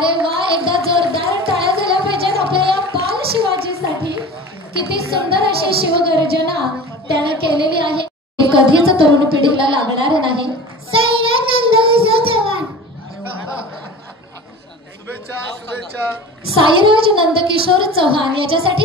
अरे वा, एकदा जोरदार टाळ्या झाल्या पाहिजेत आपल्या या बाल शिवाजीसाठी. किती सुंदर अशी शिवगर्जना त्याने केलेली आहे, कधीच तरुण पिढीला लागणार नाही. साईराज नंदकिशोर चव्हाण याच्यासाठी